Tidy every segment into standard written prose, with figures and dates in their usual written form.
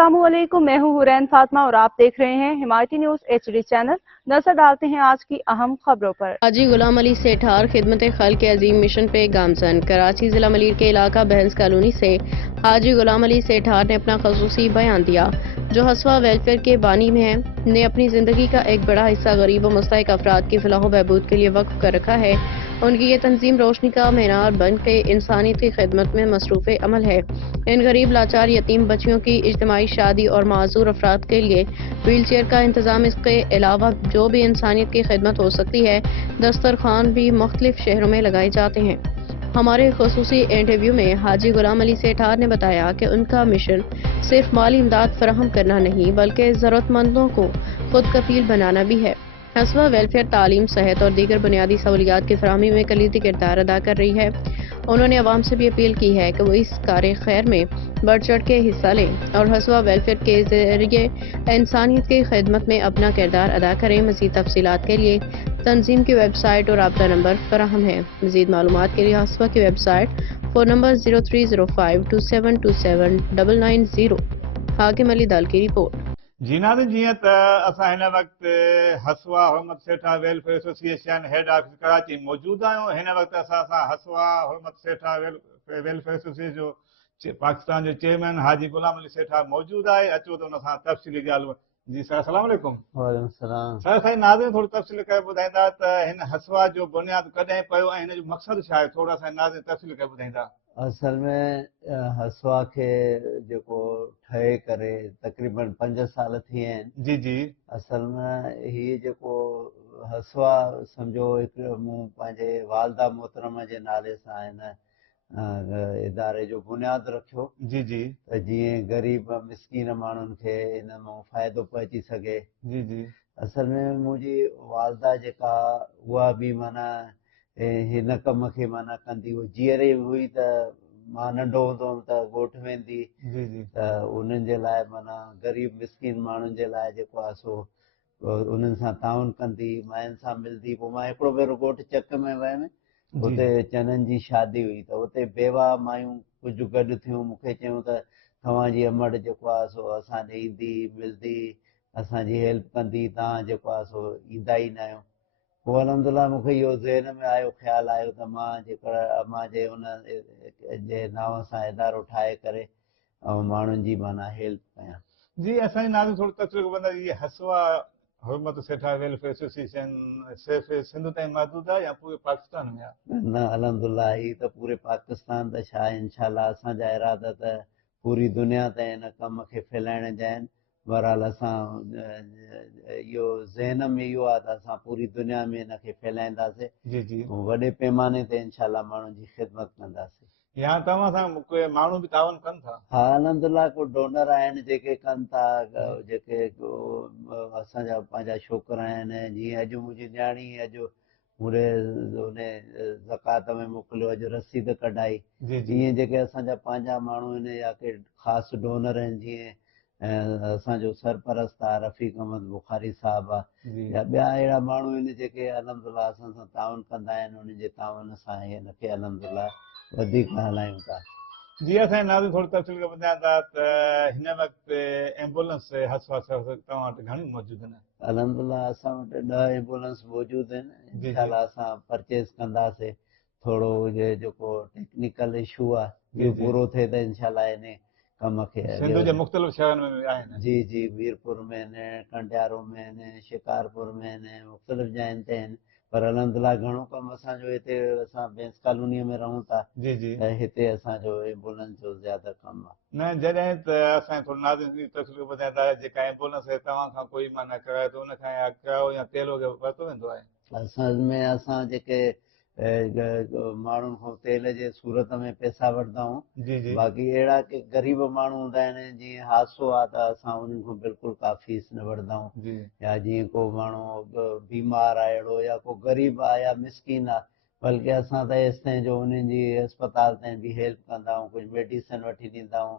अस्सलामुअलैकुम, मैं हूँ हुरैन फातिमा और आप देख रहे हैं हिमायती न्यूज HD चैनल। नजर डालते हैं आज की अहम खबरों पर। हाजी गुलाम अली सेठार खिदमत खल के अजीम मिशन पे गामजन। कराची जिला मलीर के इलाका बहंस कॉलोनी से हाजी गुलाम अली सेठार ने अपना खसूसी बयान दिया, जो हसवा वेलफेयर के बानी में है, ने अपनी जिंदगी का एक बड़ा हिस्सा गरीब और मुस्तहिक अफराद की फलाह बहबूद के लिए वक्फ कर रखा है। उनकी ये तंजीम रोशनी का मीनार बन के इंसानियत की खिदमत में मसरूफ़ अमल है। इन गरीब लाचार यतीम बच्चियों की इज्तिमाई शादी और माजूर अफराद के लिए व्हील चेयर का इंतजाम, इसके अलावा जो भी इंसानियत की खिदमत हो सकती है, दस्तरखान भी मुख्तलिफ शहरों में लगाए जाते हैं। हमारे खसूसी इंटरव्यू में हाजी गुलाम अली सेठार ने बताया कि उनका मिशन सिर्फ माली इमदाद फराहम करना नहीं, बल्कि ज़रूरतमंदों को खुद कफील बनाना भी है। हसवा वेलफेयर तालीम, सेहत और दीगर बुनियादी सहूलियात की फराहमी में कलीदी किरदार अदा कर रही है। उन्होंने अवाम से भी अपील की है कि वो इस कार्य खैर में बढ़ चढ़ के हिस्सा लें और हसवा वेलफेयर के जरिए इंसानियत की खिदमत में अपना किरदार अदा करें। मज़ीद तफसीलात के लिए तंजीम की वेबसाइट और राब्ता नंबर फराहम है। मज़ीद मालूमात के लिए हसवा की वेबसाइट फ़ोन नंबर 030527279990। हाकिम अली दल की रिपोर्ट। जी नाज़रीन, जीअं त असां हिन वक़्तु हसवा हुरमत सेठा welfare association head office Karachi मौजूद आहियूं। हिन वक़्तु असां हसवा हुरमत सेठा वेलफेयर एसोसिएशन जो पाकिस्तान जो चेयरमैन हाजी गुलाम अली सेठा मौजूद आहे। अचो त हुन सां तफ़सीली ॻाल्हि। जी सर, अस्सलाम वालेकुम। वालेकुम सलाम। सर, असांजे नाज़रीन थोड़ी तफ़सील करे ॿुधाईंदा त हिन हसवा जो बुनियाद कॾहिं पियो ऐं हिन जो मक़सदु छा आहे? थोड़ा असांजे नाज़रीन तफ़सील करे ॿुधाईंदा। असल में हसवा खे जेको ठहे करे तक़रीबन 5 साल थी विया आहिनि। जी जी। असल में हीअ जेको हसवा सम्झो हिकु मूं पंहिंजे वालदा मोहतरमा जे नाले सां हिन इदारे जो बुनियादु रखियो। जी जी। त जीअं ग़रीब मिसकीन माण्हुनि खे हिन मां फ़ाइदो पहुची सघे। जी जी। असल में मुंहिंजी वालदा जेका उहा बि माना हिन कम खे माना कंदी हुई। जीअरे हुई त मां नंढो हूंदो हुअमि त ॻोठ वेंदी जी जी। त उन्हनि जे लाइ माना ग़रीब मिसकीन माण्हुनि जे लाइ जेको आहे सो उन्हनि सां ताउन कंदी, मायुनि सां मिलंदी। पोइ मां हिकिड़ो भेरो ॻोठ चक में वियमि, हुते चननि जी शादी हुई त हुते बेवा मायूं कुझु गॾु थियूं। मूंखे चयूं त तव्हांजी अमड़ जेको आहे सो असां ॾे ईंदी, मिलंदी, असांजी हेल्प कंदी, तव्हां जेको आहे सो ईंदा ई न आहियो। पोइ अलहमदिल्ला मूंखे इहो ज़हन में आयो, ख़्यालु आयो त मां जेकर अम्मा जे उन जे नाव सां इदारो ठाहे करे ऐं माण्हुनि जी माना हेल्प कयां। जी, असांजे नाज़रीन थोड़ी तफ़सील ॿुधाईंदा। इहे हसवा हुरमत सेठा वेलफेयर एसोसिएशन सिर्फ़ सिंध ताईं महदूद आहे या पूरे पाकिस्तान में आहे? न, अलहमदिल्ला ही त पूरे पाकिस्तान त छा आहे, इंशाल्लाह असांजा इरादा त पूरी दुनिया ताईं हिन कम खे फैलाइण जा आहिनि। बहरहाल असां इहो ज़हन में इहो आहे त असां पूरी दुनिया में हिनखे फैलाईंदासीं। जी जी। वॾे पैमाने ते इंशाल्लाह माण्हुनि जी ख़िदमत कंदासीं। या तव्हां सां कोई माण्हू बि तावन कनि था? हा, अलहमदिल्ला को डोनर आहिनि जेके कनि था, जेके असांजा पंहिंजा छोकिरा आहिनि। जीअं अॼु मुंहिंजी न्याणी अॼु मूंखे उन ज़कात में मोकिलियो, अॼु रसीद कढाई। ईअं जेके असांजा पंहिंजा माण्हू आहिनि या के ख़ासि डोनर आहिनि, जीअं असांजो सरपरस्त आहे रफ़ीक अहमद बुखारी साहिबु आहे, या ॿिया अहिड़ा माण्हू आहिनि जेके अलहमदिल्ला असां सां ताउन कंदा आहिनि। उन्हनि जे ताउन सां हिनखे अलहमदिल्ला वधीक हलायूं था। जी, असांजे नाज़रीन थोड़ी तफ़सील ॿुधाईंदा त हिन वक़्तु एम्बुलेंस हसवा तव्हां वटि घणी मौजूद आहिनि? अलहमदिल्ला असां वटि 10 एम्बुलेंस मौजूदु आहिनि। इंशाल्लाह असां परचेज़ कंदासीं। थोरो जेको टेक्निकल इशू आहे इहो पूरो थिए त इंशाल्लाह इन कम खे सिंध जे मुख़्तलिफ़ शहरनि में आहिनि। जी जी, मीरपुर में आहिनि, कंडियारो में आहिनि, शिकारपुर में आहिनि, मुख़्तलिफ़ जाइनि ते आहिनि। पर अलहमदिल्ला घणो कमु असांजो हिते, असां बेंस कॉलोनीअ में रहूं था त हिते असांजो एम्बुलेंस जो ज़्यादा कमु आहे। न, जॾहिं त असांजे थोरो नाज़रीन जी तफ़सील ॿुधाईंदा जेका एम्बुलेंस तव्हां खां कोई माना कराए थो, उन खां किरायो या तेल वग़ैरह वरितो वेंदो आहे? असल में असां जेके माण्हुनि खां तेल जे सूरत में पैसा वठंदा आहियूं। बाक़ी अहिड़ा के ग़रीब माण्हू हूंदा आहिनि, जीअं हादसो आहे त असां उन्हनि खां बिल्कुलु का फीस न वठंदा आहियूं। या जीअं को माण्हू बीमार आहे अहिड़ो, या को ग़रीब आहे या मिसकीन आहे, बल्कि असां त हेसि ताईं जो उन्हनि जी अस्पताल ताईं बि हेल्प कंदा आहियूं, कुझु मेडिसिन वठी ॾींदा आहियूं,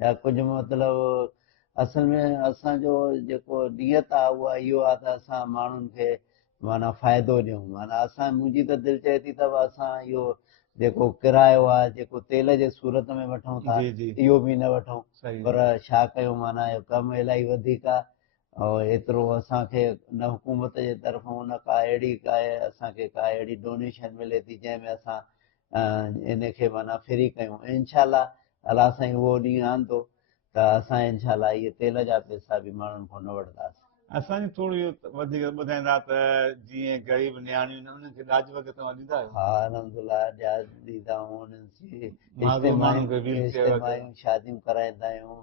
या कुझु मतिलबु असल में असांजो जेको नियत आहे उहा इहो आहे त असां माण्हुनि खे माना फ़ाइदो ॾियूं। माना मुंहिंजी त दिलि चए थी त असां इहो जेको किरायो आहे जेको तेल जे सूरत में वठूं था जी जी इहो बि न वठूं सही पर छा कयूं माना कमु इलाही वधीक आहे और एतिरो असांखे न हुकूमत जे तरफ़ां न का अहिड़ी असांखे का अहिड़ी डोनेशन मिले थी जंहिंमें असां इन खे माना फ्री कयूं इनशाला अलाह साईं उहो ॾींहुं आंदो त असां इनशाला इहे तेल जा पैसा बि माण्हुनि खां न वठंदासीं असांजी थोड़ी वधीक ॿुधाईंदा त जीअं गरीब नियाणियूं आहिनि उन्हनि खे ॾाज वग़ैरह तव्हां ॾींदा आहियो हा अलहमदुलिल्लाह ॾियाद ॾींदा आहियूं उन्हनि जी माज़ूर माण्हुनि खे व्हील चेयर वग़ैरह इज्तिमाहियूं शादियूं कराईंदा आहियूं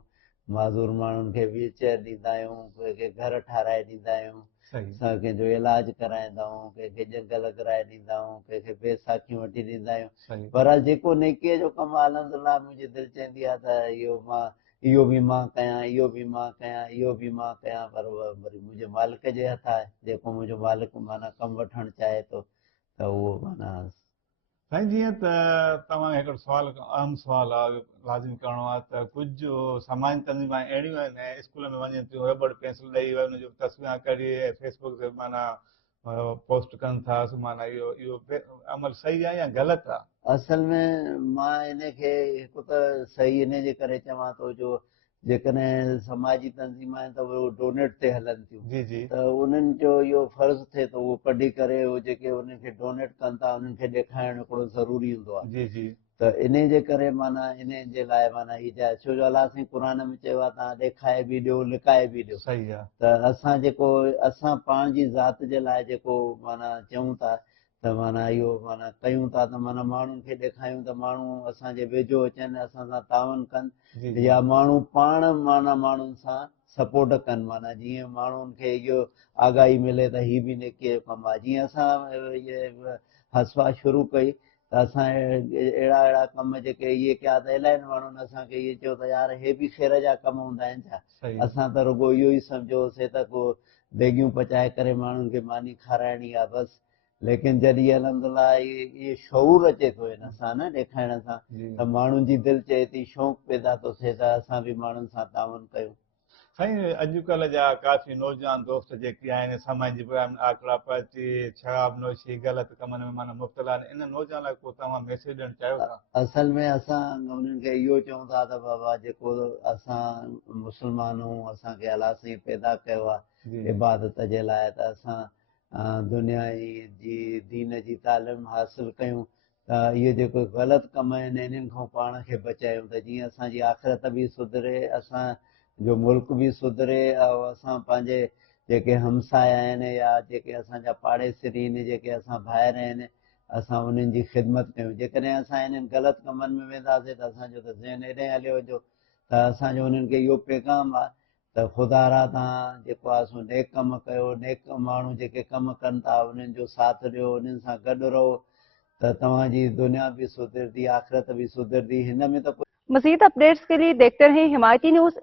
माज़ूर माण्हुनि खे व्हील चेयर ॾींदा आहियूं कंहिंखे घर ठाराए ॾींदा आहियूं सही असां कंहिंजो इलाज कराईंदा आहियूं कंहिंखे जंगल कराए ॾींदा आहियूं कंहिंखे बैसाखियूं वठी ॾींदा आहियूं सही बहरहाल जेको नेकीअ जो कमु आहे अलहमदुलिल्लाह मुंहिंजी दिलि चवंदी आहे त इहो बि मां कयां इहो बि मां कयां इहो बि मां कयां पर वरी मुंहिंजे मालिक जे हथ आहे जेको मुंहिंजो मालिक माना कमु वठणु चाहे थो त उहो माना साईं जीअं त तव्हांखे हिकिड़ो सुवालु अहम सुवालु आहे लाज़िमी करिणो आहे त कुझु समाज तंज़ीमां अहिड़ियूं आहिनि ऐं स्कूल में वञनि थियूं रबड़ पेंसिल ॾेई हुनजो तस्वीरां कढी फेसबुक ते माना पोस्ट कनि था माना इहो अमल सही आहे या ग़लति आहे असल में मां इनखे हिकु त सही इन जे करे चवां थो जो जेकॾहिं समाजी तंज़ीम आहिनि त उहे डोनेट ते हलनि थियूं जी जी त उन्हनि जो इहो फर्ज़ु थिए थो उहो कढी करे उहो जेके उन्हनि खे डोनेट कनि था उन्हनि खे ॾेखारणु हिकिड़ो ज़रूरी हूंदो आहे जी जी त इन जे करे माना इन जे लाइ माना हीअ जाए छो जो अलाह साईं क़ुर में चयो आहे तव्हां ॾेखाए बि ॾियो लिकाए बि ॾियो सही आहे त असां जेको असां पाण जी ज़ात जे लाइ जेको माना चऊं था त माना इहो माना कयूं था त माना माण्हुनि खे ॾेखारियूं त माण्हू असांजे वेझो अचनि असां सां तावन जी कनि जी या माण्हू पाण माना माण्हुनि सां सपोर्ट कनि माना जीअं माण्हुनि खे इहो आगाही मिले त हीअ बि नेकीअ जो कमु आहे जीअं असां इहे हसवा शुरू कई त असां अहिड़ा अहिड़ा कम जेके इहे कया त इलाही माण्हुनि असांखे इहे चयो त यार इहे बि ख़ैर जा कम हूंदा आहिनि छा सही असां त रुॻो इहो ई सम्झोसीं त को देगियूं पचाए करे माण्हुनि खे मानी खाराइणी आहे बसि लेकिन जॾहिं अलहमदिल्ला इहे शौर अचे थो हिन सां न ॾेखारण सां जी त माण्हुनि जी दिलि चए थी शौक़ु पैदा थो थिए त असां बि माण्हुनि सां तावन कयूं साईं अॼुकल्ह जा काफ़ी नौजवान दोस्त जेके आहिनि समाज जी बुराइयुनि में आकड़ा पची शराब नोशी ग़लति कमनि में माना मुब्तला आहिनि इन नौजवान लाइ को तव्हां मैसेज ॾियणु चाहियो था असल में असां उन्हनि खे इहो चऊं था त बाबा जेको असां मुस्लमान आहियूं असांखे अलाह साईं पैदा कयो आहे जी इबादत जे लाइ त असां दुनिया जी दीन जी तालीम हासिलु कयूं त इहे जेको ग़लति कम आहिनि इन्हनि खां पाण खे बचायूं त जीअं असांजी आख़िरत बि सुधरे असांजो मुल्क बि सुधरे ऐं असां पंहिंजे जेके हमसाया आहिनि या जेके असांजा पाड़ेसरी आहिनि जेके असां ॿाहिरि आहिनि असां उन्हनि जी ख़िदमत कयूं जेकॾहिं असां इन्हनि ग़लति कमनि में वेंदासीं त असांजो त ज़हन हेॾे हलियो वञो त असांजो उन्हनि खे इहो पैगाम आहे त ख़ुदा रा तव्हां जेको आहे सो नेक कमु कयो नेक माण्हू जेके कमु कनि था उन्हनि जो साथ ॾियो उन्हनि सां गॾु रहो त तव्हांजी दुनिया बि सुधरंदी आख़िरत बि सुधरंदी हिन में त मज़ीद अपडेट्स के लिए देखते रहें हिमायती न्यूज।